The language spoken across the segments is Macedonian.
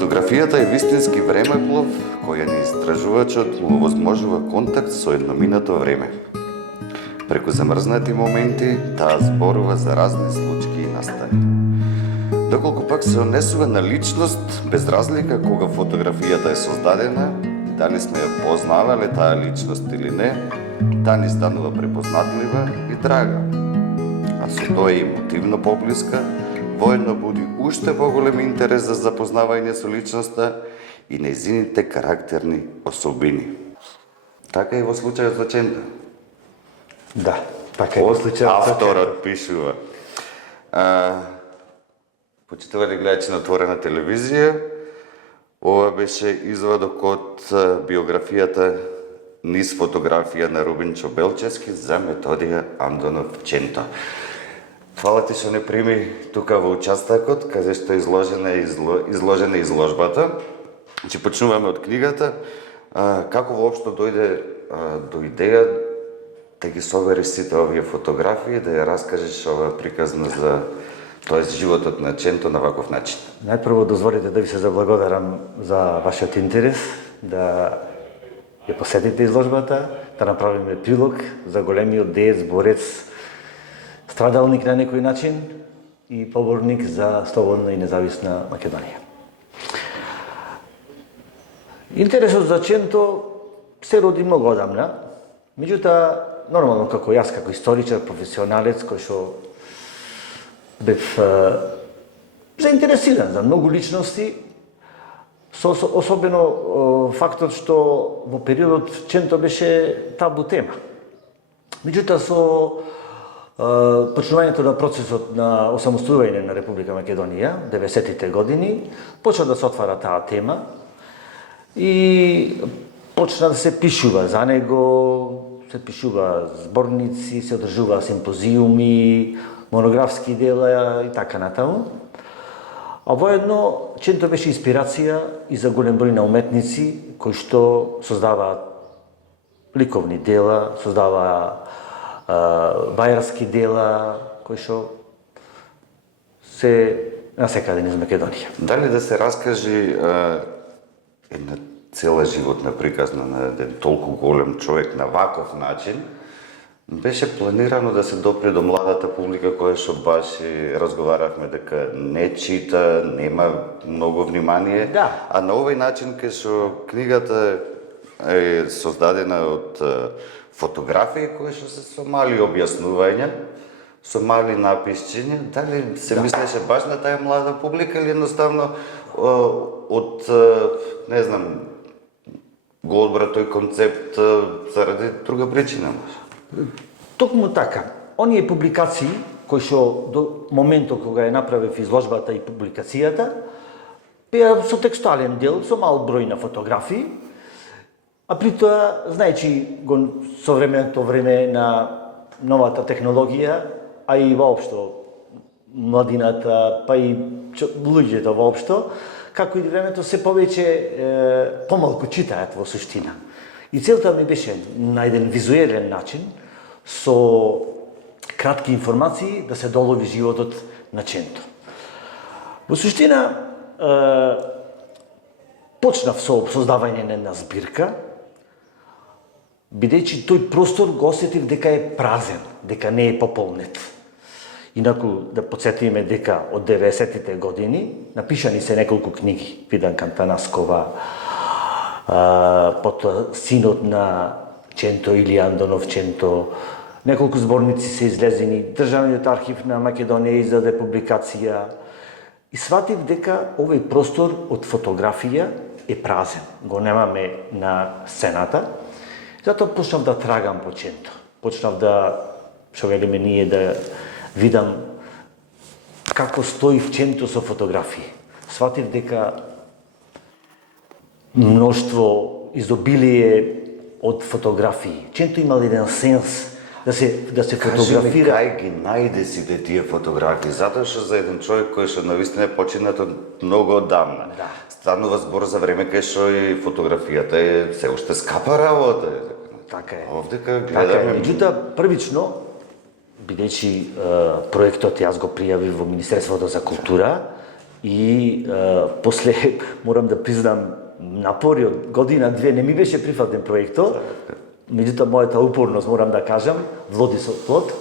Фотографијата е вистински времеплов која ни истражувачот му овозможува контакт со едноминато време. Преку замрзнати моменти, таа зборува за разни случаи и настани. Доколку пак се однесува на личност, без разлика кога фотографијата е создадена и дали сме ја познавале таа личност или не, таа ни станува препознатлива и драга. А со тоа и мотивно поблиска, воедно буди уште поголем интерес за запознавање со личноста и нејзините карактерни особини. Така и во случајот за Чента. Да, така и во случајот за Чента. Авторот пишува. Почитували гледачи на Отворена телевизија, ова беше извадок од биографијата низ фотографија на Рубин Чобелчевски за Методија Андонов Ченто. Фала ти што не прими тука во участакот, каде што е изложена изложбата. Значи, почнуваме од книгата. Како воопшто дојде до идеја да ги собереш сите овие фотографии, да ја раскажеш ова приказна за животот на Ченто на ваков начин? Најпрво дозволите да ви се заблагодарам за вашиот интерес, да ја посетите изложбата, да направиме прилог за големиот деец, борец, страдалник на некој начин и поборник за слободна и независна Македонија. Интересот за Ченто се роди многу одамна, меѓутоа, нормално како јас, како историчар, професионалец, кој што бев заинтересиран за многу личности, особено фактот што во периодот Ченто беше табу тема. Меѓутоа, со почнувањето на процесот на осамостојување на Република Македонија, 90-тите години, почна да се отвара таа тема и почна да се пишува за него, се пишува зборници, се одржува симпозиуми, монографски дела и така натаму. А воедно Ченто беше инспирација и за голем број на уметници кои што создаваат ликовни дела, создаваат бајарски дела кои што се насекаде низ Македонија. Дали да се раскажи една цела животна приказна на еден толку голем човек на ваков начин, беше планирано да се допре до младата публика која што баш разговаравме дека не чита, нема многу внимание, да. А на овој начин кај што книгата е создадена од фотографии кои што се со мали објаснувања, со мали написчиња, дали се мислеше баш на таа млада публика или едноставно од не знам го одбра тој концепт заради друга причина? Токму така. Оние публикации кои што до моментот кога ја направив изложбата и публикацијата беа со текстуален дел, со мал број на фотографии, а при тоа, знаејќи со време на новата технологија, а и воопшто младината, па и луѓето воопшто, како и времето се повеќе помалку читаат во суштина. И целта ми беше на еден визуелен начин, со кратки информации, да се долови животот на Ченто. Во суштина, почнав со создавање на една збирка, бидејќи тој простор го осетив дека е празен, дека не е пополнет. Инаку, да подсетиме дека од 90-тите години напишани се неколку книги. Виданка Антанаскова, потоа синот на Ченто или Андонов Ченто, неколку зборници се излезени, Државниот архив на Македонија издаде публикација и сватив дека овој простор од фотографија е празен, го немаме на сцената. Затоа почнав да трагам по Ченто. Почнав да, што велиме ние, да видам како стои в Ченто со фотографии. Сватив дека мноштво, изобилие од фотографии. Ченто имал еден сенс да се фотографира. Кај ги најде сите тие фотографии? Затоа што за еден човек кој што навистина е починат од многу одамна. Да. Станува збор за време кај што и фотографијата е се уште скапа работа. Така е. Овдека Така е. гледаме... Меѓутоа, првично, бидејќи проектот јас го пријавив во Министерството за култура, И после, морам да признам, напори од година-две не ми беше прифатен проектот, меѓутоа мојата упорност, морам да кажам, води со плод,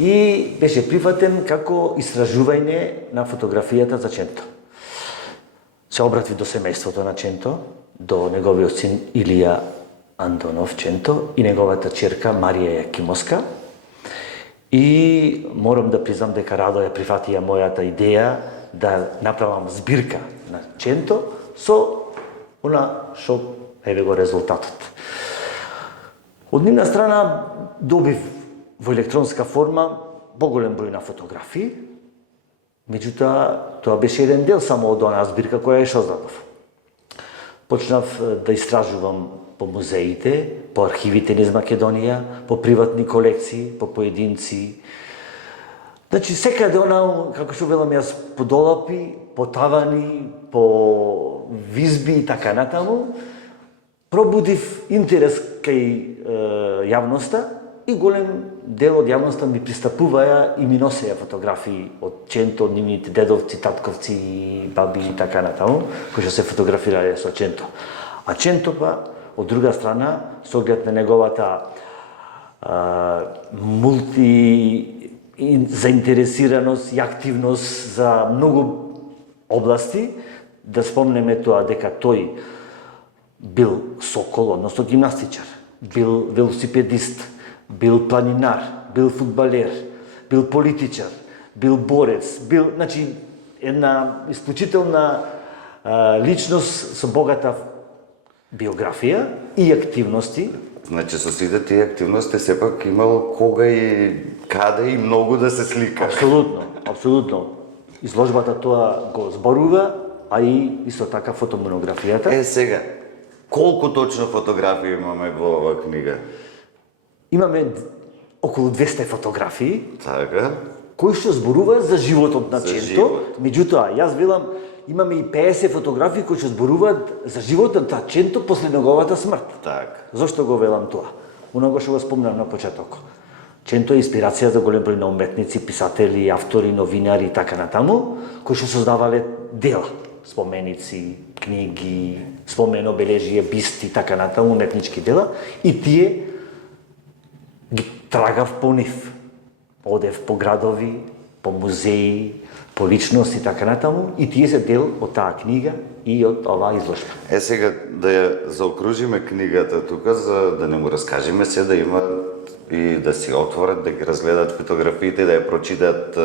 и беше прифатен како истражување на фотографијата за Ченто. Се обратив до семејството на Ченто, до неговиот син Илија Антонов Ченто и неговата черка Марија Јакимовска. И морам да признам дека радо ја прифатија мојата идеја да направам збирка на Ченто со она што еве го резултатот. Од нивна страна добив во електронска форма поголем број на фотографии, меѓутоа тоа беше еден дел само од онаа збирка која ја создадов. Почнав да истражувам по музеите, по архивите низ Македонија, по приватни колекции, по поединци. Значи, секаде она, како што велам јас, по долапи, по тавани, по визби и така натаму, пробудив интерес кај јавноста и голем дел од јавноста ми пристапуваја и ми носеја фотографии од Ченто, од нивните дедовци, татковци, баби и така натаму, кои што се фотографирале со Ченто. А Ченто па, од друга страна, со оглед на неговата заинтересираност и активност за многу области, да спомнеме тоа дека тој бил сокол, односно гимнастичар, бил велосипедист, бил планинар, бил фудбалер, бил политичар, бил борец, бил, значи, една исклучителна личност со богата биографија и активности. Значи, со сите тие активности сепак имал кога и каде и многу да се слика. Апсолутно, апсолутно. Изложбата тоа го зборува, а и исто така фотомонографијата. Сега, колку точно фотографии имаме во оваа книга? Имаме околу 200 фотографии, Така. кои што зборуваат за животот на За Ченто. живот. Меѓутоа, јас велам, имаме и 50 фотографии кои што зборуваат за животот на Ченто после неговата смрт. Така. Зошто го велам тоа? Оного што го спомнав на почеток. Ченто е инспирација за голем број на уметници, писатели, автори, новинари и така натаму, кои што создавале дела, споменици, книги, спомен, обележие, бисти и така натаму, уметнички дела, и тие ги трагав по нив. Одев по градови, по музеи, по личности и така натаму, и тие се дел од таа книга и од оваа изложба. Сега да ја заокружиме книгата тука, за да не му раскажеме се, да има и да си отворат, да ги разгледат фотографиите, да ја прочитат,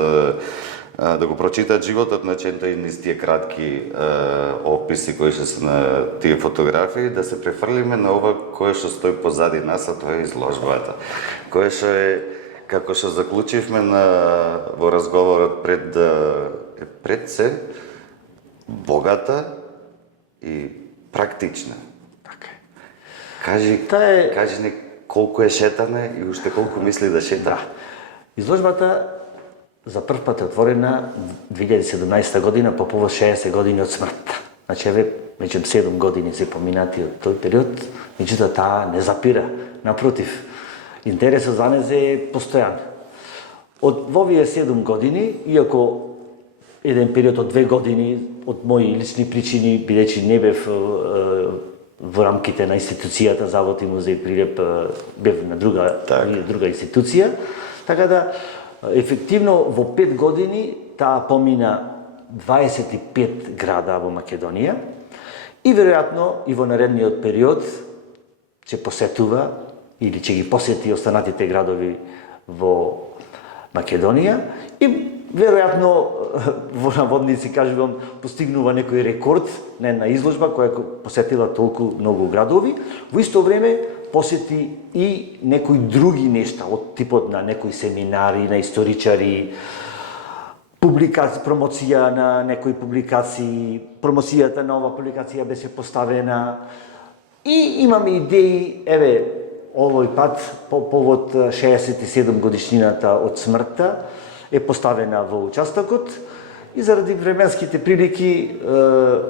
да го прочитат животот на Ченто и низ тие кратки описи кои што се на тие фотографии, да се префрлиме на ова кое што стои позади нас, а тоа е изложбата. Кое што е, како што заклучивме во разговорот пред се, богата и практична. Така е. Кажи ни колку е шетане и уште колку мисли да шета. Да. Изложбата за прв пат е отворена 2017 година по повод 60 години од смртта. Значи, еве, меѓу 7 години се поминати од тој период, меѓутоа таа не запира. Напротив, интересот за незе е постојан. Од во овие 7 години, иако еден период од 2 години, од мои лични причини, бидејќи не бев во рамките на институцијата Завод и музеј Прилеп, бев на друга институција, така да ефективно во 5 години таа помина 25 града во Македонија и веројатно и во наредниот период ќе посетува или ќе ги посети останатите градови во Македонија и веројатно во наводници кажувам постигнува некој рекорд на една изложба која посетила толку многу градови, во исто време посети и некои други нешта од типот на некои семинари, на историчари, промоција на некои публикации, промоцијата на ова публикација беше поставена и имаме идеи, еве, овој пат по повод 67 годишнината од смртта е поставена во участокот и заради временските прилики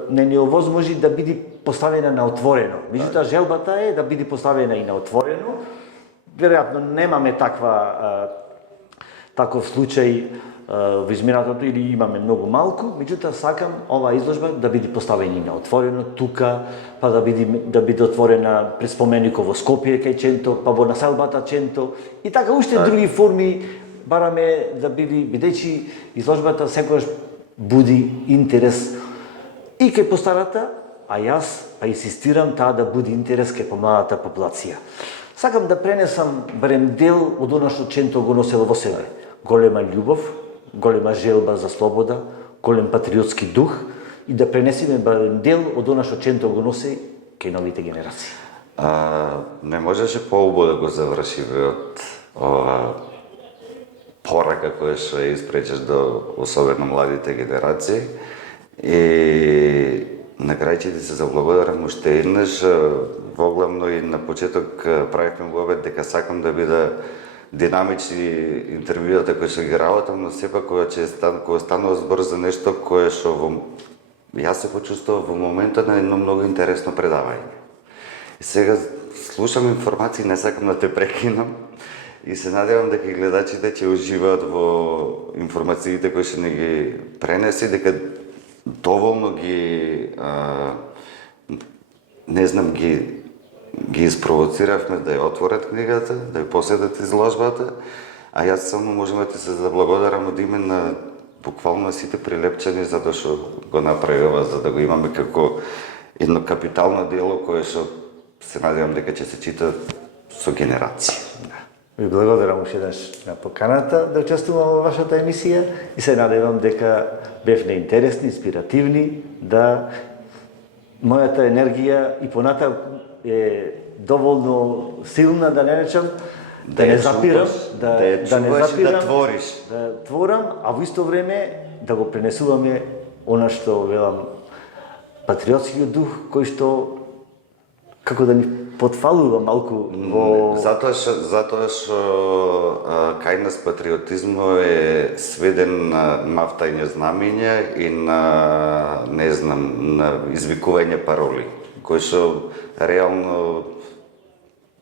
не ни овозможи да биде поставена на отворено. Меѓутоа желбата е да биде поставена и на отворено. Веројатно немаме таков случај во изминатото или имаме многу малку, меѓутоа сакам оваа изложба да биде поставена на отворено тука, па да биде отворена пред споменикот во Скопје кај Ченто, па во населбата Ченто и така уште други форми бараме да биде, бидејќи изложбата секогаш буди интерес и кај постарата, а јас па инсистирам таа да буди интерес кај помладата популација. Сакам да пренесам барем дел од она што Ченто го носело во себе. Голема љубов, голема желба за слобода, голем патриотски дух и да пренесеме барем дел од она што Ченто го носи кај новите генерации. Не можеше поубаво да го заврши од ова порака која што ја испречеш до особено младите генерации и на крај ќе ти се заблагодарам уште еднаш. Воглавно и на почеток правихме го обед дека сакам да биде динамични интервјуата кои што ги работам, но сепак кога станува збор за нешто кое што јас се почувствував во моментот на едно многу интересно предавање. И сега слушам информации, не сакам да те прекинам и се надевам дека гледачите ќе уживаат во информациите кои што не ги пренеси, дека доволно ги ги испровоциравме да ја отворат книгата, да ја поседат изложбата, а јас само можам да ти се заблагодарам од име на буквално сите прилепчани за тоа што го направива, за да го имаме како едно капитално дело кое што се надевам дека ќе се чита со генерации. Ви благодарам уште еднаш на поканата да учествувам во вашата емисија и се надевам дека бевме интересни, инспиративни, да мојата енергија и понатаму е доволно силна, да не речам, да не запирам, да не запирам, да твориш. Да творам, а во исто време да го пренесуваме она што велам патриотскиот дух кој што како да ни потфалува малку во затоа што кај нас патриотизмот е сведен на мафтање знамења и на на извикување пароли, кои што реално,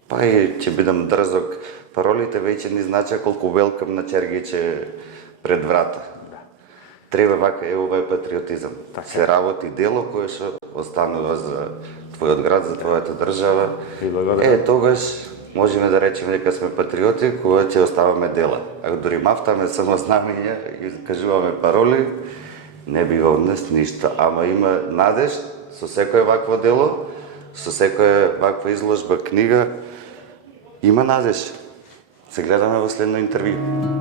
па и ќе бидам дрзок, паролите веќе ни значи колку велкам на Чергиче пред врата. Треба вака, ова е патриотизам. Се работи дело кое што останува за твојот град, за твојата држава. Тогаш можеме да речеме дека сме патриоти кога ќе оставаме дела. Ако дури мафтаме само знамења и кажуваме пароли, не бива од нас ништо, ама има надеж со секое вакво дело, со секоја ваква изложба, книга, има надеж. Се гледаме во следно интервју.